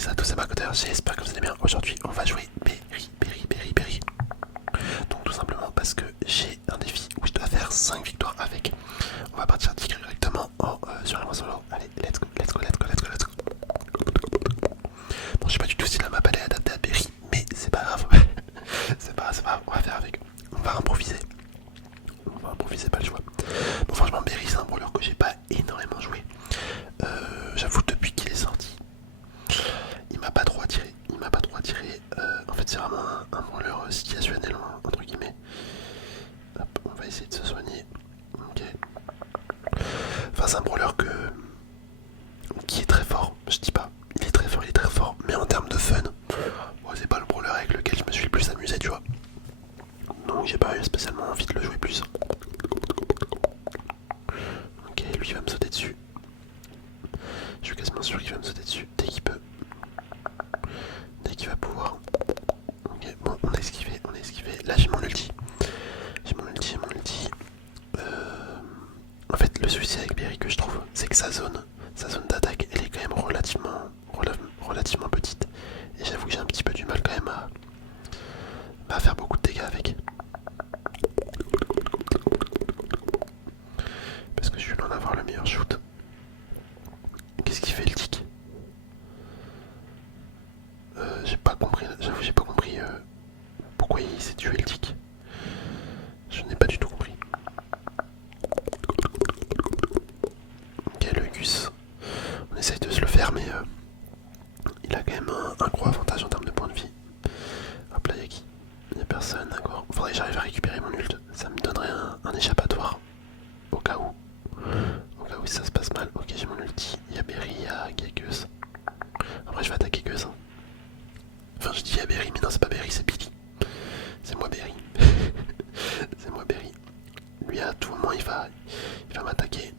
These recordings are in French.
Berry à tous ces marqueurs, j'espère que vous allez bien. Aujourd'hui on va jouer Berry. Donc tout simplement parce que j'ai un défi où je dois faire 5 victoires avec. On va partir directement sur un solo. Allez, let's go. Bon, je sais pas du tout si la map elle est adaptée à Berry, mais c'est pas grave. c'est pas grave, on va faire avec. On va improviser. Pas le choix. Bon, franchement, Berry c'est un brawler que j'ai pas énormément joué. J'avoue, depuis qu'il est sorti, il m'a pas trop attiré. En fait, c'est vraiment un brawler situationnel, entre guillemets. Hop, on va essayer de se soigner. Ok. Enfin, c'est un brawler qui est très fort. Je dis pas, il est très fort. Mais en termes de fun, bon, c'est pas le brawler avec lequel je me suis le plus amusé, tu vois. Donc, j'ai pas eu spécialement envie de le jouer plus. Ok, lui il va me sauter dessus. Je suis quasiment sûr qu'il va me sauter dessus dès qu'il peut. Dès qu'il va pouvoir. Ok, bon, on a esquivé. Là j'ai mon ulti. En fait, le souci avec Berry que je trouve, c'est que sa zone d'attaque, elle est quand même relativement petite. Et j'avoue que j'ai un petit peu du mal quand même à faire beaucoup de dégâts avec. Parce que je suis loin d'avoir le meilleur shoot. Qu'est-ce qu'il fait le tic? J'ai pas compris, j'avoue j'ai pas compris pourquoi il s'est tué le tic. Je n'ai pas du tout compris. Ok, le Gus. On essaye de se le faire, mais il a quand même un gros avantage en termes de points de vie. Hop là, y'a qui? Y'a personne, d'accord. Faudrait que j'arrive à récupérer mon ult. Ça me donnerait un échappatoire. Au cas où. Si ça se passe mal. Ok, j'ai mon ulti. Y'a Berry, y'a Gus. Après, je vais attaquer Gus. Enfin, je dis y'a Berry, mais non, c'est pas Berry, c'est Billy. C'est moi Berry. C'est moi Berry. Lui, à tout moment, il va m'attaquer.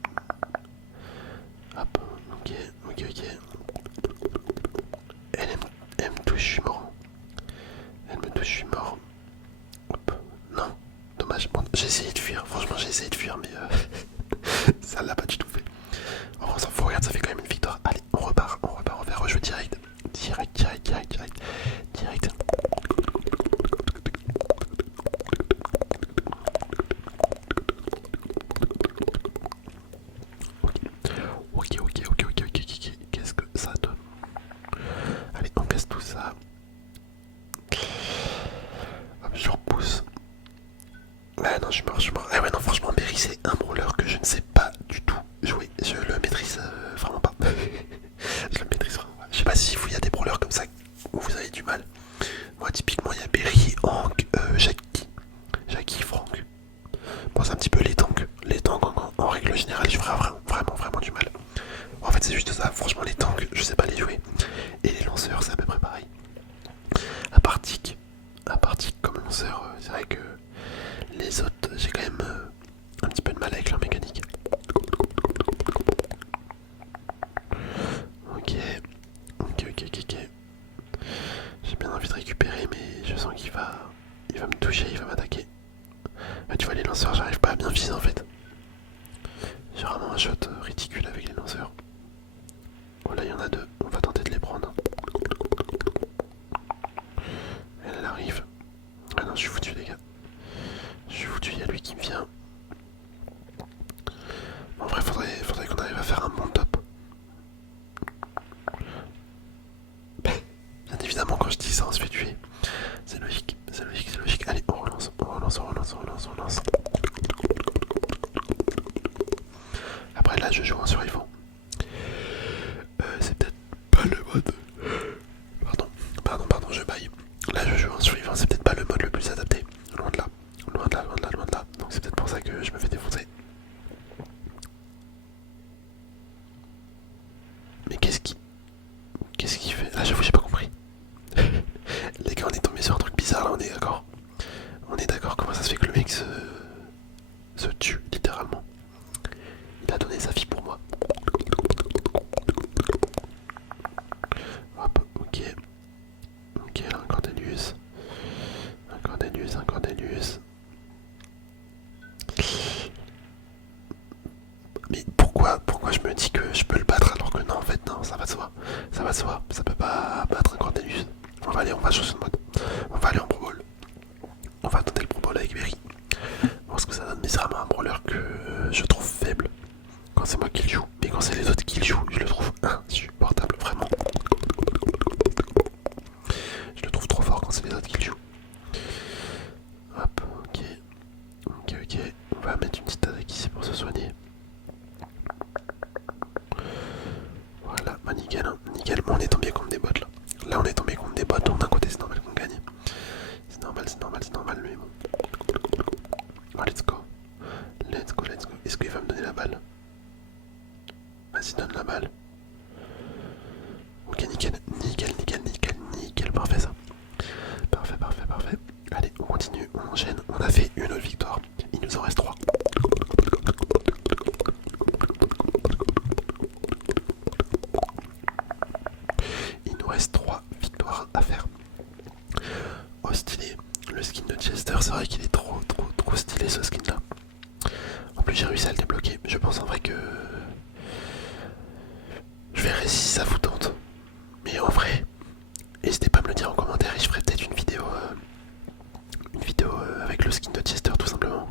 Hop, ok. Elle me touche, je suis mort. Elle me touche, je suis mort. Hop, non, dommage. Bon, j'ai essayé de fuir, franchement, mais ça l'a pas du tout fait. On s'en fout, regarde, ça fait quand même une victoire. Allez, on repart, on va rejouer direct. Direct. Ok. Qu'est-ce que ça donne? Allez, on casse tout ça. Hop, je repousse. Ouais, non, je suis mort. Ah ouais, non, franchement, Berry, c'est un brawler que je ne sais pas du tout jouer. Je le maîtrise vraiment pas. Je sais pas si vous, il y a des brawlers comme ça où vous avez du mal. Moi, typiquement, il y a Berry, Hank, Jackie, Franck. Bon, c'est un petit peu les tanks. En règle générale, je ferai vraiment du mal. En fait, c'est juste ça. Franchement, les tanks, je sais pas les jouer. Et les lanceurs, c'est à peu près pareil. À part Tic comme lanceur, c'est vrai que les autres, j'ai quand même un petit peu de mal avec leur mécanique. Ok. J'ai bien envie de récupérer, mais je sens qu'il va me toucher, il va m'attaquer. Tu vois, les lanceurs, j'arrive pas à bien viser en fait. J'ai vraiment un shot ridicule avec les lanceurs. Oh là, il y en a deux, on va tenter de les prendre. Elle arrive. Ah non, je suis foutu, les gars. Il y a lui qui me vient. En vrai, faudrait qu'on arrive à faire un bon top. Bien évidemment, quand je dis ça, on se fait tuer. C'est logique. Allez, on relance. Après, là, je joue en survivant. C'est peut-être pas le mode. Pardon, je baille. Là, je joue en survivant, c'est peut-être pas le mode le plus adapté. Loin de là. Donc, c'est peut-être pour ça que je me fais défoncer. Mais qu'est-ce qu'il fait? Là, j'avoue, j'ai pas compris. Les gars, on est tombé sur un truc bizarre là, on est d'accord. Comment ça se fait que le mec se tue littéralement? Il a donné sa vie pour moi. Hop, ok, là, un Cordelius. Mais pourquoi je me dis que je peux le battre alors que non, en fait, non, ça va de soi. Ça peut pas battre un Cornelius. On va changer de mode. On va aller en Pro Bowl. On va tenter le Pro Bowl avec Berry. Voir ce que ça donne, mais c'est vraiment un brawler que je trouve faible quand c'est moi qui le joue. Mais quand c'est les autres qui le jouent, je le trouve insupportable, vraiment. Je le trouve trop fort quand c'est les autres qui le jouent. Hop, ok. Ok. On va mettre une petite attaque ici pour se soigner. Voilà, bah nickel, hein. Nickel. Bon, on est tombé contre des bots là. Là, on est tombé contre des bots, donc d'un côté, c'est normal qu'on gagne. C'est normal, mais bon. Oh, let's go. Est-ce qu'il va me donner la balle? Vas-y, donne la balle. Ok, nickel, parfait ça. Parfait. Allez, on continue, on enchaîne. On a fait une autre victoire. Il nous en reste 3. Il nous reste 3 victoires à faire. Oh, stylé. Le skin de Chester, c'est vrai qu'il est trop stylé ce skin là. En plus, j'ai réussi à le débloquer. Je pense en vrai que je verrai si ça vous tente. Mais en vrai, n'hésitez pas à me le dire en commentaire et je ferai peut-être une vidéo avec le skin de Chester tout simplement.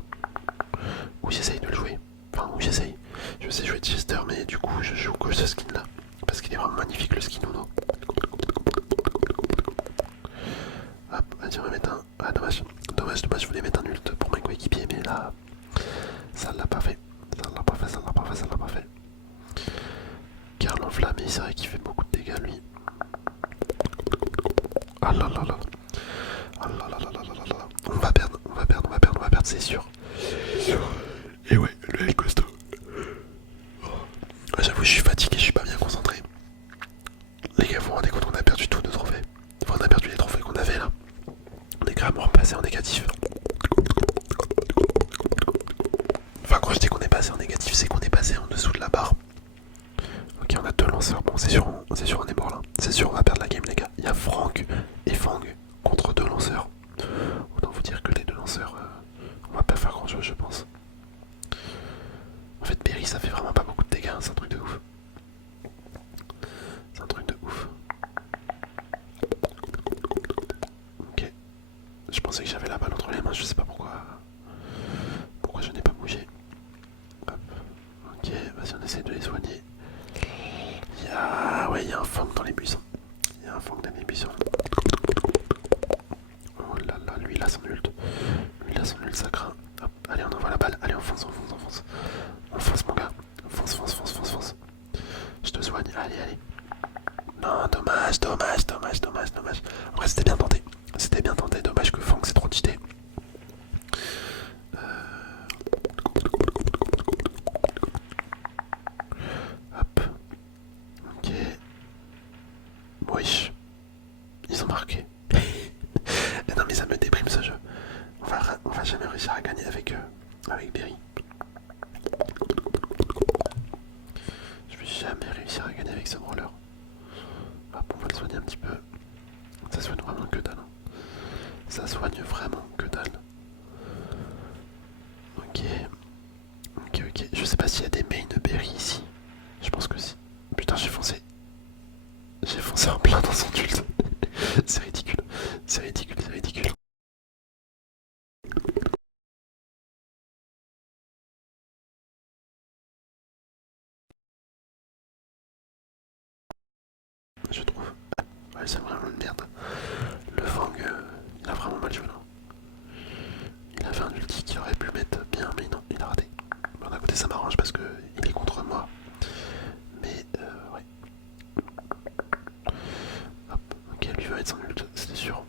Où j'essaye de le jouer. Enfin, où j'essaye. Je sais jouer Chester, mais du coup, je joue que ce skin là. Parce qu'il est vraiment magnifique le skin Uno. Hop, vas-y, on va mettre un. Ah, dommage, je voulais mettre un ult pour mes coéquipiers, mais là, ça l'a pas fait. Karl enflammé, c'est vrai qu'il fait beaucoup de dégâts lui. Ah là là là. On va perdre, c'est sûr. Et ouais, le L costaud. J'avoue, je suis fatigué, je suis pas bien concentré. Les gars, vous vous rendez compte, on a perdu tous nos trophées. Enfin, on a perdu les trophées qu'on avait là. On est carrément repassé en négatif. Enfin, quand je dis qu'on est passé en négatif, c'est qu'on est passé en dessous de la barre. Ok, on a 2 lanceurs. Bon, c'est sûr, on est mort là. C'est sûr, on va perdre la game, les gars. Il y a Franck et Fang contre 2 lanceurs. Autant vous dire que les 2 lanceurs, on va pas faire grand chose, je pense. En fait, Berry, ça fait vraiment pas beaucoup de dégâts, hein, c'est un truc de ouf. Ok. Je pensais que j'avais la balle entre les mains, je sais pas pourquoi. Pourquoi je n'ai pas bougé. Hop. Ok, vas-y, on essaie de les soigner. Ouais, il y a un Fang dans les buissons. Oh là là, lui il a son ult. Ça craint. Hop, allez, on envoie la balle. Allez, on fonce. On fonce, mon gars. Fonce. Je te soigne. Allez. Non, dommage. En vrai, c'était bien tenté. Dommage que Fang s'est trop cheaté. Hop. Ok. Wesh. Ils ont marqué. Non, mais ça me déprime ce jeu. On va jamais réussir à gagner avec Berry. Je vais jamais réussir à gagner avec ce brawler. Hop, on va le soigner un petit peu. Ça soigne vraiment que dalle. Ok. Je sais pas s'il y a des mains Berry ici. Je pense que si. Putain, j'ai foncé en plein dans son ult. C'est ridicule. Je trouve. Ouais, c'est vraiment une merde. Le Fang, il a vraiment mal joué là. Il a fait un ulti qu'il aurait pu mettre bien, mais non, il a raté. Bon, d'un côté, ça m'arrange parce que il est contre moi. Mais ouais. Hop, ok, lui va être son ult, c'était sûr.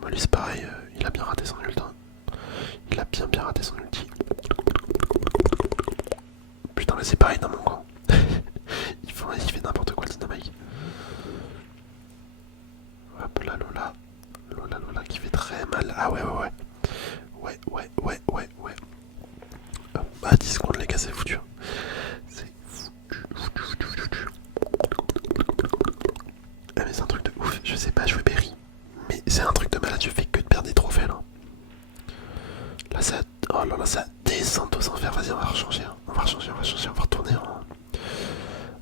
Bon, lui, c'est pareil, il a bien raté son ult. Hein. Il a bien raté son ulti. Putain, mais c'est pareil dans mon camp. il fait n'importe quoi le Dynamite. Hop là, Lola qui fait très mal. Ah ouais. Bah 10 secondes les gars, c'est foutu. C'est foutu. Ah mais c'est un truc de ouf. Je sais pas jouer Berry. Mais c'est un truc de malade, je fais que de perdre des trophées là. Là ça. Oh là là, ça descend aux enfers. Vas-y, on va rechanger. On va retourner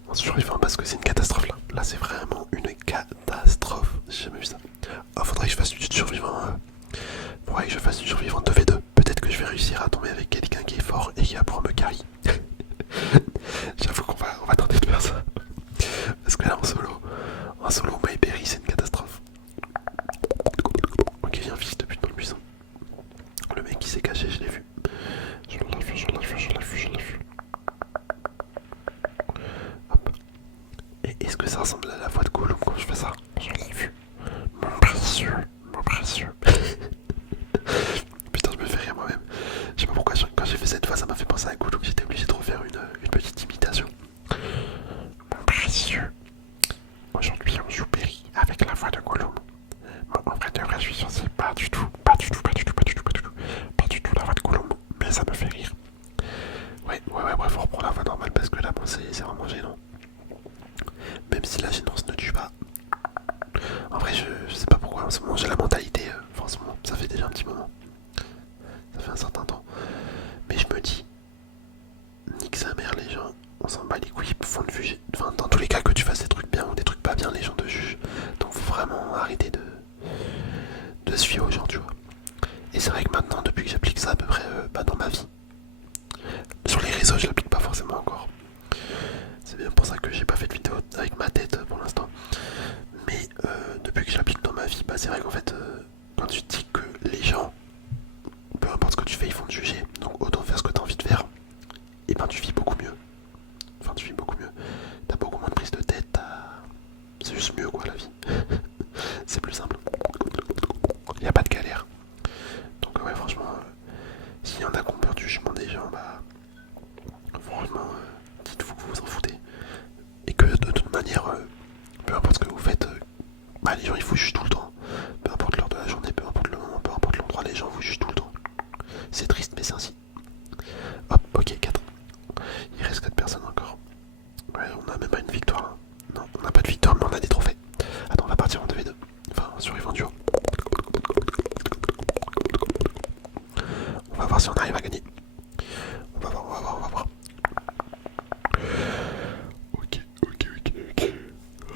en survivant parce que c'est une catastrophe là. Là c'est vraiment une catastrophe. J'ai jamais vu ça. Oh, faudrait que je fasse du survivant. Faudrait que je fasse du survivant 2v2. Peut-être que je vais réussir à tomber avec quelqu'un qui est fort et qui va pouvoir me carry. J'avoue qu'on va tenter de faire ça. Parce que là en solo, My Berry c'est une catastrophe. Ok, il y a un fils de pute dans le buisson. Le mec qui s'est caché, je l'ai vu. Je l'ai vu. Hop. Et est-ce que ça ressemble à la voix de Gollum quand je fais ça? Je l'ai vu. Mon précieux, mon précieux. Putain, je me fais rire moi-même. Je sais pas pourquoi, quand j'ai fait cette voix, ça m'a fait penser à Gollum. J'étais obligé de refaire une petite imitation. Mon précieux. Aujourd'hui, on joue Berry avec la voix de Gollum. Bon, en vrai, de vrai, je suis sûr, c'est pas du tout la voix de Gollum, mais ça me fait rire. Ouais, faut reprendre la voix normale parce que là, bon, c'est vraiment gênant. Même si la gênance ne tue pas. En vrai, je sais pas pourquoi en ce moment j'ai la mentalité. Enfin, en ce moment, ça fait déjà un petit moment. Ça fait un certain temps. Mais je me dis, nique sa mère, les gens, on s'en bat les couilles, font le juger. Enfin, dans tous les cas, que tu fasses des trucs bien ou des trucs pas bien, les gens te jugent. Donc, faut vraiment arrêter de se fier aux gens, tu vois. Et c'est vrai que maintenant, depuis que j'applique ça à peu près dans ma vie, sur les réseaux, je l'applique pas forcément encore. C'est bien pour ça que j'ai pas fait de vidéo avec ma tête pour l'instant. Mais depuis que je l'applique dans ma vie, bah c'est vrai qu'en fait, quand tu te dis que les gens, peu importe ce que tu fais, ils vont te juger. Donc autant faire ce que tu as envie de faire. Et ben tu vis beaucoup mieux. Enfin tu vis beaucoup mieux. T'as beaucoup moins de prise de tête, c'est juste mieux quoi la vie. C'est plus simple. Il n'y a pas de galère. Donc ouais franchement, s'il y en a qui ont peur du jugement des gens, bah franchement, dites-vous que vous vous en foutez. Et que de toute manière, peu importe ce que vous faites, bah les gens ils vous jugent tout le temps. Peu importe l'heure de la journée, peu importe le moment, peu importe l'endroit, les gens vous jugent tout le temps. C'est triste mais c'est ainsi. Hop, ok, 4. Il reste 4 personnes encore. Ouais, on a même pas une victoire là. Non, on n'a pas de victoire mais on a des trophées. Attends, on va partir en 2v2. Enfin, survivant duo. On va voir si on arrive à gagner. On va voir. Ok.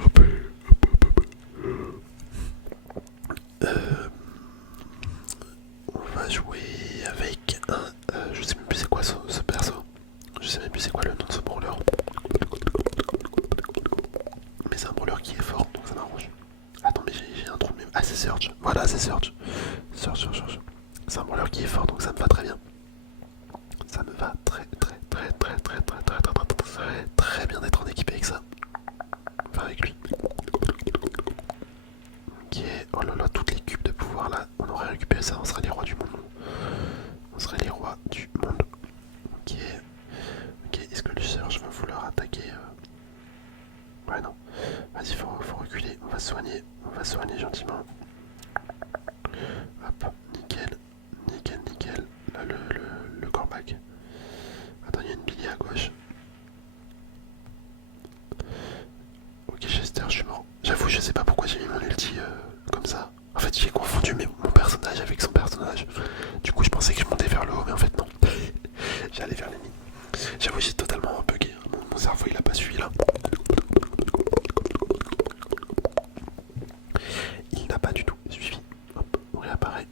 Hop. On va jouer avec un... je sais même plus c'est quoi ce perso. Je sais même plus c'est quoi le nom de ce brawler. Mais c'est un brawler qui est fort, donc ça m'arrange. Attends, mais j'ai un trou de mémoire. Ah, c'est Surge. Voilà, c'est Surge. Surge. C'est un brawler qui est fort, donc ça me va très bien. Ça me va très bien d'être en équipe avec ça. Enfin, avec lui. Ok, oh là là, toutes les cubes de pouvoir là, on aurait récupéré ça, on serait les rois du monde. On serait les rois du monde. Ok, est-ce que le Surge va vouloir attaquer Ouais, non. Vas-y, faut reculer, on va soigner gentiment. Hop, nickel. Là, le corbac. Attends, il y a une Billy à gauche. Ok, Chester, je suis mort. J'avoue, je sais pas pourquoi j'ai mis mon ulti comme ça. En fait, j'ai confondu mon personnage avec son personnage. Du coup, je pensais que je montais vers le haut, mais en fait, non. J'allais vers l'ennemi. J'avoue, j'ai totalement bugué. Mon cerveau, il a pas suivi là. Il n'a pas du tout suivi. Hop, on réapparaît.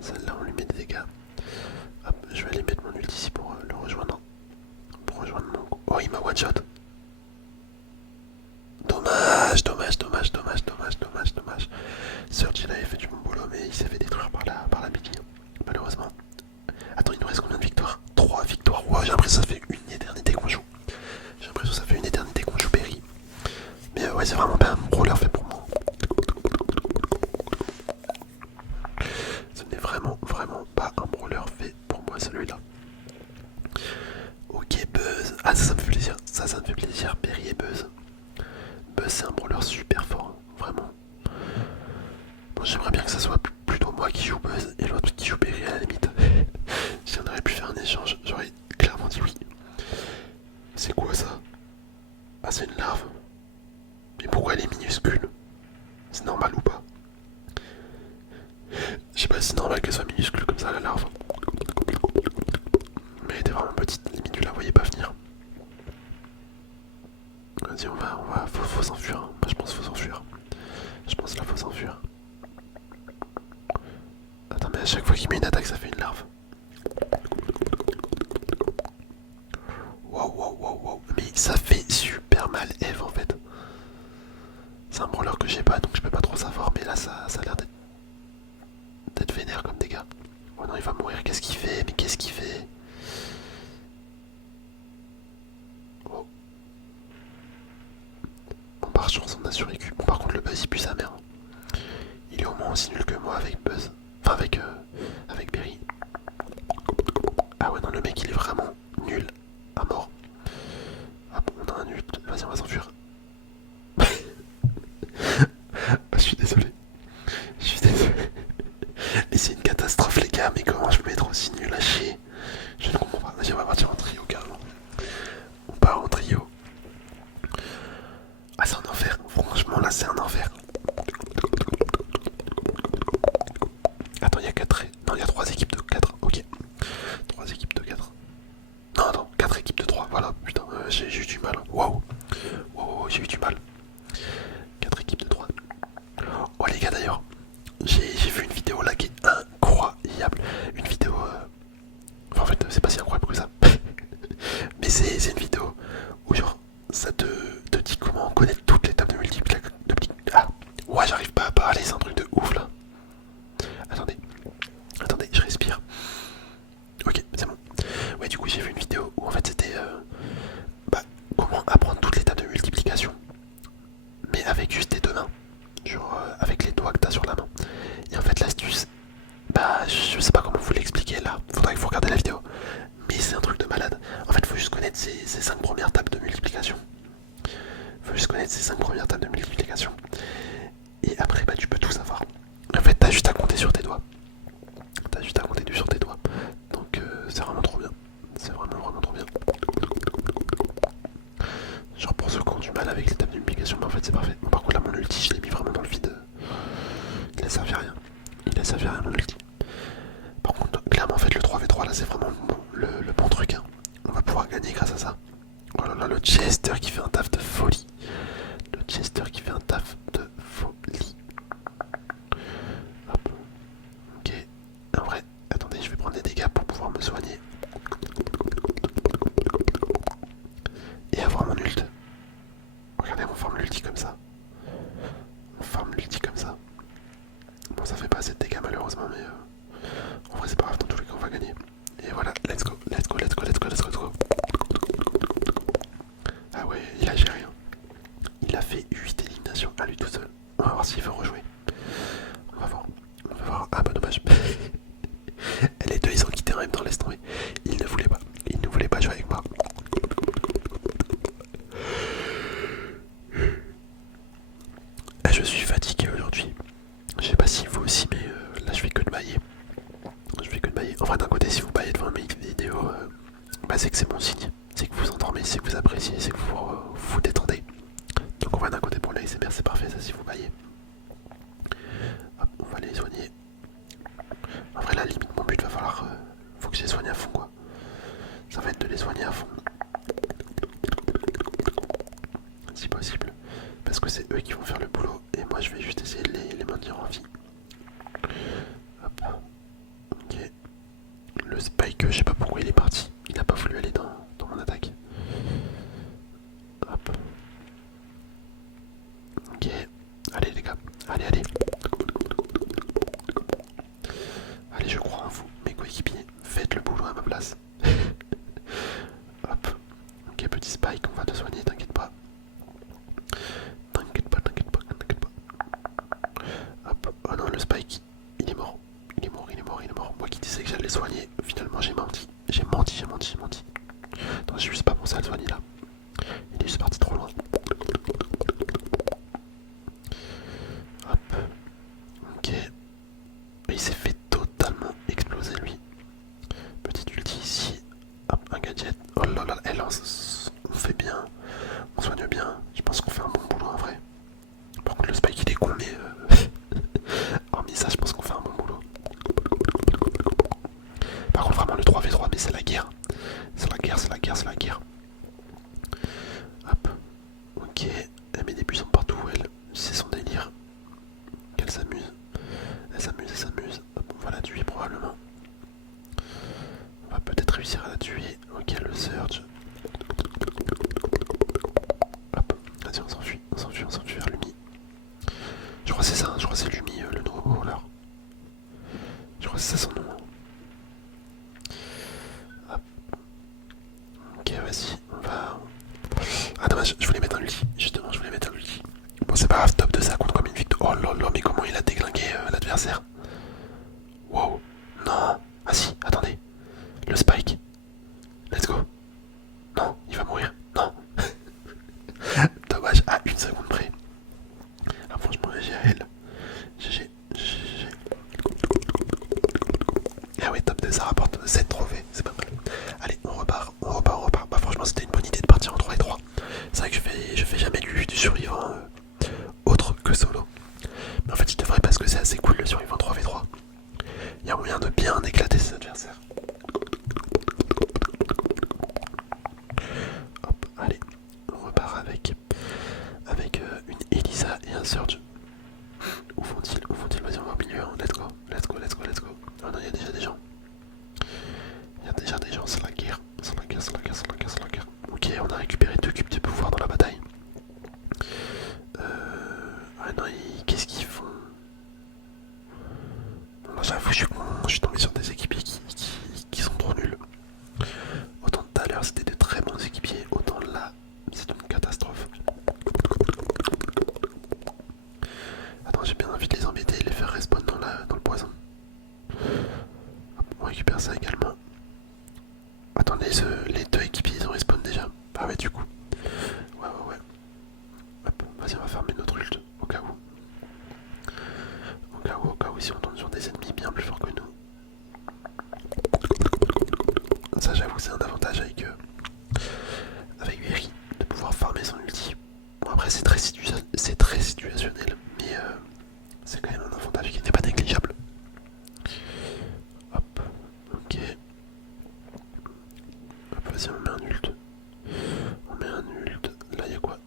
Celle-là, on lui met des dégâts. Hop, je vais aller mettre mon ulti ici pour le rejoindre. Pour rejoindre mon... Oh, il m'a one-shot. Dommage. Surge, il avait fait du bon boulot, mais il s'est fait détruire par la Billy, malheureusement. Attends, il nous reste combien de victoires? 3 victoires. Wow, j'ai l'impression que ça fait une éternité qu'on joue. Berry. Mais ouais, c'est vraiment pas un brawler fait pour moi. Ce n'est vraiment pas un brawler fait pour moi, celui-là. Ok, Buzz. Ah, ça me fait plaisir. Ça me fait plaisir. Berry et Buzz. Buzz, c'est un brawler super fort, vraiment. Bon, j'aimerais bien que ça soit plutôt moi qui joue Buzz et l'autre qui joue Berry à la limite. Si on aurait pu faire un échange, j'aurais clairement dit oui. C'est quoi ça? Ah, c'est une larve. Mais pourquoi elle est minuscule? C'est normal ou pas? Je sais pas si c'est normal qu'elle soit minuscule comme ça, la larve. Mais elle était vraiment petite, limite tu la voyais pas venir. Vas-y, faut s'enfuir. Moi je pense qu'il faut s'enfuir. Je pense là faut s'enfuir. Attends, mais à chaque fois qu'il met une attaque, ça fait une larve. Wow, wow, wow, wow. Mais ça fait super mal, Eve en fait. C'est un brawler que j'ai pas, donc je peux pas trop savoir. Mais là, ça a l'air d'être vénère comme dégâts. Oh non, il va mourir. Qu'est-ce qu'il fait? Mais qu'est-ce qu'il fait? Oh. Bon, par chance, on a survécu. Bon, par contre, le Buzz, il pue sa mère. Il est au moins aussi nul que moi avec Buzz. Enfin, avec Berry. Ah ouais, non, le mec, il est vraiment nul à mort. Ah bon, on a un ult. Vas-y, on va s'enfuir. Je suis désolé. Je suis désolé. Mais c'est une catastrophe, les gars. Mais comment je peux être aussi nul à chier? Je ne comprends pas. Vas-y, on va partir en trio, carrément. On part en trio. Ah, c'est un enfer. Franchement, là, c'est un enfer. Attends, il y a 4. Non, il y a 3 équipes de 4. Ok. 3 équipes de 4. Non, attends, 4 équipes de 3. Voilà, putain, j'ai eu du mal. Waouh. Wow, j'ai eu du mal. 4 équipes de 3. Oh, les gars, d'ailleurs, j'ai vu une vidéo là qui est incroyable. Une vidéo. Enfin, en fait, c'est pas si incroyable que ça. Mais c'est une vidéo où, genre, ça te dit comment connaître toutes les tables de multiplication. Ah, ouais, j'arrive pas à parler, c'est un truc de ouf là. Attendez, je respire. Ok, c'est bon. Ouais, du coup, j'ai vu une vidéo où en fait c'était comment apprendre toutes les tables de multiplication, mais avec juste tes deux mains, genre avec les doigts que t'as sur la main. Et en fait, l'astuce, je sais pas comment vous l'expliquer là, faudrait que vous regardiez la vidéo, mais c'est un truc de malade. En fait, faut juste connaître ces 5 premières tables de multiplication. Faut juste connaître ces 5 premières tables de multiplication. Et après, tu peux tout savoir. En fait, t'as juste à compter sur tes doigts. T'as juste à compter sur tes doigts. Donc, c'est vraiment trop bien. C'est vraiment trop bien. Genre pour ceux qui ont du mal avec les tables de multiplication, mais en fait c'est parfait. Bon, par contre là mon ulti je l'ai mis vraiment dans le vide. Il a servi à rien. Il a servi à rien mon ulti. Par contre clairement en fait le 3v3 là c'est vraiment le bon truc hein. On va pouvoir gagner grâce à ça. Oh là là, le Chester qui fait un taf de folie. Le Chester qui fait un taf de folie. Hop. Ok. En vrai, attendez, je vais prendre des dégâts pour pouvoir me soigner. Et avoir mon ult. Regardez, on forme l'ulti comme ça. On forme l'ulti comme ça. Bon, ça fait pas assez de dégâts malheureusement, mais en vrai, c'est pas grave, dans tous les cas, on va gagner. Et voilà, let's go, let's go, let's go, let's go, let's go, let's go. Ah ouais, il a géré rien. Il a fait 8 éliminations à lui tout seul. On va voir s'il veut rejouer. On va voir. On va voir. Ah bah dommage. Les deux, ils ont quitté en même temps, laisse tomber. Ils ne voulaient pas. Ils ne voulaient pas jouer avec moi. Je suis fatigué aujourd'hui. Je sais pas si vous aussi, mais là je fais que de bailler. Je fais que de bailler. En vrai, d'un côté, si vous baillez devant mes vidéos, c'est que c'est bon signe. C'est que vous endormez, c'est que vous appréciez, c'est que vous détendez. Donc, en vrai, d'un côté, pour l'ASMR, c'est parfait, ça, si vous baillez. Hop, on va les soigner. En vrai, la limite, mon but va falloir. Faut que je les soigne à fond, quoi. Ça va être de les soigner à fond. Si possible. Parce que c'est eux qui vont faire le boulot. Et moi, je vais juste essayer de les maintenir en vie. Hop. Ok. Le Spike, je sais pas pourquoi il est parti. Il a pas voulu aller dans mon attaque. Hop. Ok. Allez les gars. Allez, allez. Allez, je crois en vous, mes coéquipiers. Faites le boulot à ma place. Hop. Ok, petit Spike, on va te soigner, t'inquiète pas. T'inquiète pas, t'inquiète pas, t'inquiète pas. Hop. Oh non, le Spike, il est mort. Il est mort, il est mort, il est mort. Moi qui disais que j'allais soigner, finalement j'ai menti. J'ai menti, j'ai menti, j'ai menti. Non, j'ai juste pas pensé à le soigner là. Il est juste parti trop loin. Hop. Ok. Il s'est fait totalement exploser lui. Petit ulti ici. Hop, un gadget. Oh là là, elle, on fait bien. On soigne bien. Je pense qu'on fait un bon boulot en vrai. Par contre, le spike il est con, mais hormis ça, je pense qu'on fait un bon boulot. Par contre, vraiment, le 3v3, mais c'est la guerre. C'est la guerre, c'est la guerre, c'est la guerre. Hop. Je voulais mettre un ulti. Justement, je voulais mettre un ulti. Bon, c'est pas grave, top 2, ça compte comme une victoire. Oh là là, mais comment il a déglingué l'adversaire. Wow. Non. Ah si, attendez. Le spike. Let's go. Non, il va mourir. Non. Dommage, à une seconde près. Ah, franchement, GGL. GG. GG. Ah oui, top 2, ça rapporte 7 trophées. C'est pas mal. Allez, on repart. On repart, on repart. Bah, franchement, c'était une bonne idée de partir en 3 et 3. C'est vrai que je fais jamais du survivant autre que solo. Mais en fait, je devrais parce que c'est assez cool le survivant 3v3. Il y a moyen de bien éclater ses adversaires. Hop, allez, on repart avec une Elisa et un Surge. Où font-ils? Où font-ils? Vas-y, on va au milieu. Hein. Let's go, let's go, let's go, let's go. Oh non, il y a déjà des gens. Il y a déjà des gens, c'est la guerre. C'est la guerre, c'est la guerre, c'est la guerre, c'est la guerre. Ok, on a récupéré 2 cubes de pouvoir dans la bataille. Ah non, qu'est-ce qu'ils font? Là, j'avoue, je suis tombé sur des équipiers qui sont trop nuls. Autant tout à l'heure, c'était de très bons équipiers, autant là, c'est une catastrophe. Attends, j'ai bien envie de les embêter et les faire respawn dans le poison. Hop, on récupère ça également. Attendez, les 2 équipiers, ils ont respawn déjà. Ah ouais, du coup. Ouais, ouais, ouais. Hop, vas-y, on va farmer notre ult, au cas où. Au cas où, si on tombe sur des ennemis bien plus forts que nous. Ça, j'avoue, c'est un avantage avec Berry, de pouvoir farmer son ulti. Bon, après, c'est très situationnel, mais c'est quand même un avantage qui n'est pas négligeable. Hop, ok. Hop, vas-y, on met un ult. On met un ult. Là, il y a quoi?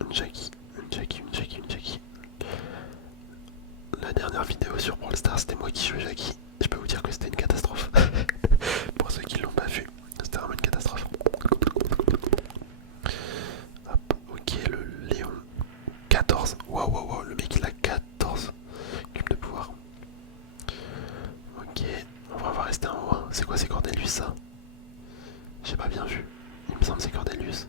Une Jackie, une Jackie, une Jackie, une Jackie. La dernière vidéo sur Brawl Stars, c'était moi qui jouais Jackie. Je peux vous dire que c'était une catastrophe. Pour ceux qui l'ont pas vu, c'était vraiment une catastrophe. Hop, ok, le Léon. 14. Waouh, waouh, waouh, le mec il a 14 cubes de pouvoir. Ok, on va rester en haut. Hein. C'est quoi, c'est Cordelius ça? J'ai pas bien vu. Il me semble que c'est Cordelius.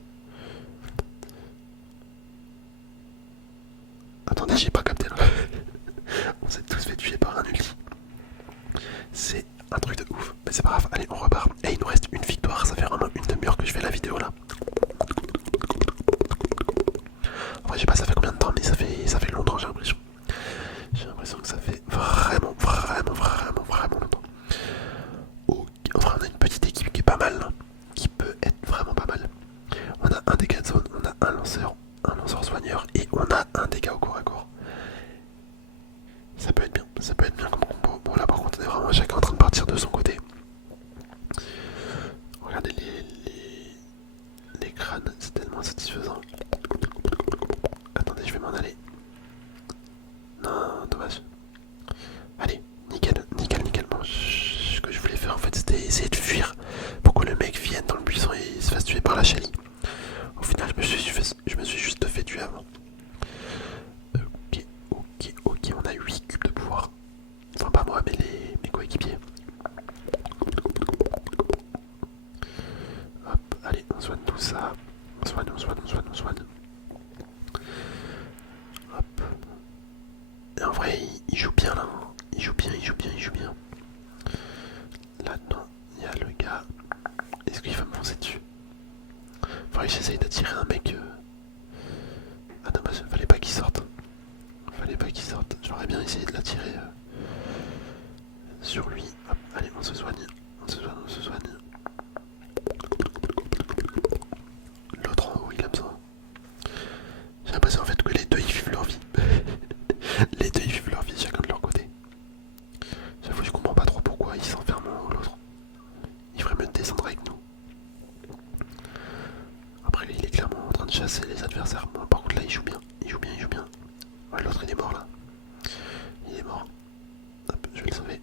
Attendez, j'ai pas capté là. On s'est tous fait tuer par un ulti. C'est un truc de ouf. Mais c'est pas grave, allez, on repart. Et il nous reste une victoire, ça fait vraiment une demi-heure que je fais la vidéo là. En vrai, je sais pas ça fait combien de temps, mais ça fait longtemps, j'ai l'impression. J'ai l'impression que ça fait vraiment longtemps. Okay. Enfin, on a une petite équipe qui est pas mal, hein, qui peut être vraiment pas mal. On a un dégât de zone, on a un lanceur soigneur et on a un dégât au corps à corps. Ça peut être bien comme combo. Bon là par contre on est vraiment chacun en train de partir de son côté. Regardez les crânes, c'est tellement satisfaisant. Attendez, je vais m'en aller. Non, dommage. Allez, nickel, nickel, nickel. Bon, ce que je voulais faire en fait c'était essayer de fuir pour que le mec vienne dans le buisson et se fasse tuer par la Shelly. Au final je me suis juste fait tuer avant. Ok, on a 8 cubes de pouvoir. Enfin pas moi mais mes coéquipiers. Hop, allez, on soigne tout ça. On soigne. Hop. Et en vrai, il joue bien là. Il joue bien. Là-dedans, il y a le gars. Est-ce qu'il va me foncer dessus? Faudrait que j'essaye d'attirer un mec. Ah dommage, fallait pas qu'il sorte. J'aurais bien essayé de l'attirer sur lui. Hop, allez, on se soigne. L'autre en haut, il a besoin. J'ai l'impression en fait que les deux ils vivent leur vie. Les deux ils vivent leur vie chacun de leur côté. J'avoue, je comprends pas trop pourquoi ils s'enferment l'un ou l'autre. Ils devraient me descendre avec nous. Après, il est clairement en train de chasser les adversaires. Bon, par contre, là, il joue bien. Ouais, l'autre, il est mort là. Il est mort. Hop, je vais le sauver.